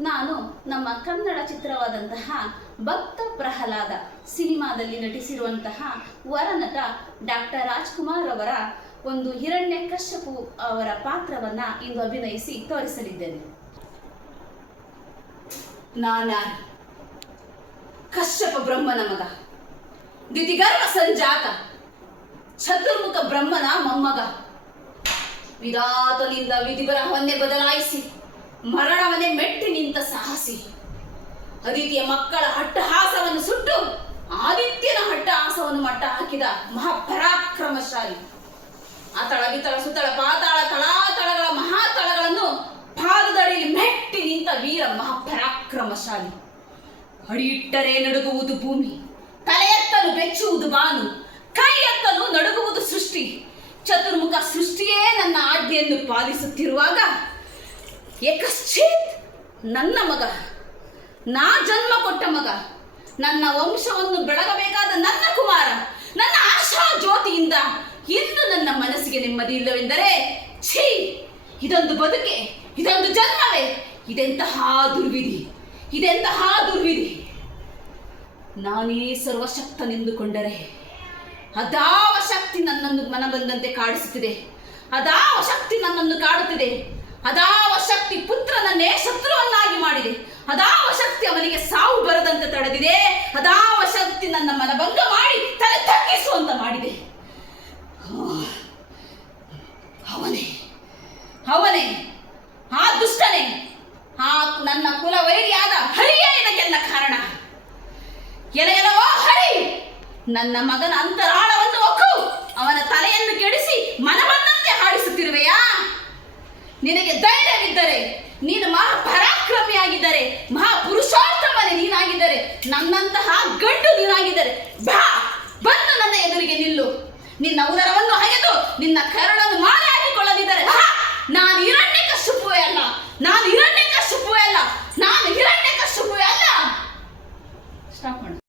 ನಾನು ನಮ್ಮ ಕನ್ನಡ ಚಿತ್ರವಾದಂತಹ ಭಕ್ತ ಪ್ರಹ್ಲಾದ ಸಿನಿಮಾದಲ್ಲಿ ನಟಿಸಿರುವಂತಹ ವರನಟ ಡಾಕ್ಟರ್ ರಾಜ್ಕುಮಾರ್ ಅವರ ಒಂದು ಹಿರಣ್ಯ ಕಶ್ಯಪು ಅವರ ಪಾತ್ರವನ್ನ ಇಂದು ಅಭಿನಯಿಸಿ ತೋರಿಸಲಿದ್ದೇನೆ. ನಾನ ಕಶ್ಯಪ ಬ್ರಹ್ಮನ ಮಗ ದಿತಿಗರ್ವ ಸಂಜಾತ, ಚತುರ್ಮುಖ ಬ್ರಹ್ಮನ ಮೊಮ್ಮಗ ವಿಧಾತನಿಂದ ವಿಧಿಬರಹವನ್ನೇ ಬದಲಾಯಿಸಿ ಮರಣವನ್ನೇ ಮೆಟ್ಟಿ ನಿಂತ ಅದಿತಿಯ ಮಕ್ಕಳ ಹಟ್ಟಹಾಸವನ್ನು ಸುಟ್ಟು ಆದಿತ್ಯನ ಹಟ್ಟಹಾಸವನ್ನು ಮಟ್ಟ ಹಾಕಿದ ಮಹಾಪರಾಕ್ರಮಶಾಲಿ. ಆ ತಳಗಿತಳ ಸುತ್ತಳ ಪಾತಾಳ ತಳಾತಳಗಳ ಮಹಾತಳಗಳನ್ನು ಪಾದದಡಿಯಲ್ಲಿ ಮೆಟ್ಟಿ ನಿಂತ ವೀರ ಮಹಾಪರಾಕ್ರಮಶಾಲಿ. ಅಡಿಯಿಟ್ಟರೆ ನಡುಗುವುದು ಭೂಮಿ, ತಲೆಯತ್ತಲು ಬೆಚ್ಚುವುದು ಬಾನು ಕೈ ಎತ್ತಲು ನಡುಗುವುದು ಸೃಷ್ಟಿ. ಚತುರ್ಮುಖ ಸೃಷ್ಟಿಯೇ ನನ್ನ ಆಜ್ಞೆಯನ್ನು ಪಾಲಿಸುತ್ತಿರುವಾಗ ಏಕಶ್ಚಿತ್ ನನ್ನ ಮಗ, ನಾ ಜನ್ಮ ಕೊಟ್ಟ ಮಗ, ನನ್ನ ವಂಶವನ್ನು ಬೆಳಗಬೇಕಾದ ನನ್ನ ಕುಮಾರ, ನನ್ನ ಆಶಾ ಜ್ಯೋತಿಯಿಂದ ಇಂದು ನನ್ನ ಮನಸ್ಸಿಗೆ ನೆಮ್ಮದಿ ಇಲ್ಲವೆಂದರೆ, ಛೀ, ಇದೊಂದು ಬದುಕೆ, ಇದೊಂದು ಜನ್ಮವೇ, ಇದೆಂತಹ ದುರ್ವಿಧಿ ಇದೆಂತಹ ದುರ್ವಿಧಿ. ನಾನೇ ಸರ್ವಶಕ್ತನೆಂದುಕೊಂಡರೆ ಅದಾವ ಶಕ್ತಿ ನನ್ನನ್ನು ಮನ ಬಂದಂತೆ ಕಾಡಿಸುತ್ತಿದೆ, ಅದಾವ ಶಕ್ತಿ ನನ್ನನ್ನು ಕಾಡುತ್ತಿದೆ ಅದಾವ ಶಕ್ತಿ ಪುತ್ರನನ್ನೇ ಶತ್ರುವನ್ನಾಗಿ ಮಾಡಿದೆ. ಅದಾವ ಶಕ್ತಿ ಅವನಿಗೆ ಸಾವು ಬರದಂತೆ ತಡೆದಿದೆ. ಅದಾವ ಶಕ್ತಿ ನನ್ನ ಮನಭಂಗ ಮಾಡಿ ತಲೆ ತಗ್ಗಿಸುವಂತ ಮಾಡಿದೆ. ಅವನೇ ಅವನೇ, ಆ ದುಷ್ಟನೇ, ಆ ನನ್ನ ಕುಲವೈರಿಯಾದ ಹರಿಯೇ ಇದಕ್ಕೆಲ್ಲ ಕಾರಣ. ಎಲೆಯಲವೋ ಹರಿ, ನನ್ನ ಮಗನ ಅಂತರಾಳವನ್ನು ನಿನಗೆ ಧೈರ್ಯವಿದ್ದರೆ, ನೀನು ಮಹಾ ಪರಾಕ್ರಮಿಯಾಗಿದ್ದರೆ ಮಹಾ ಪುರುಷಾರ್ಥವನೇ ನೀನಾಗಿದ್ದರೆ, ನನ್ನಂತಹ ಗಂಡು ನೀನಾಗಿದ್ದರೆ, ಬಾ, ಬಂದು ನನ್ನ ಎದುರಿಗೆ ನಿಲ್ಲು. ನಿನ್ನ ಉದರವನ್ನು ಹಗೆದು ನಿನ್ನ ಕರಳ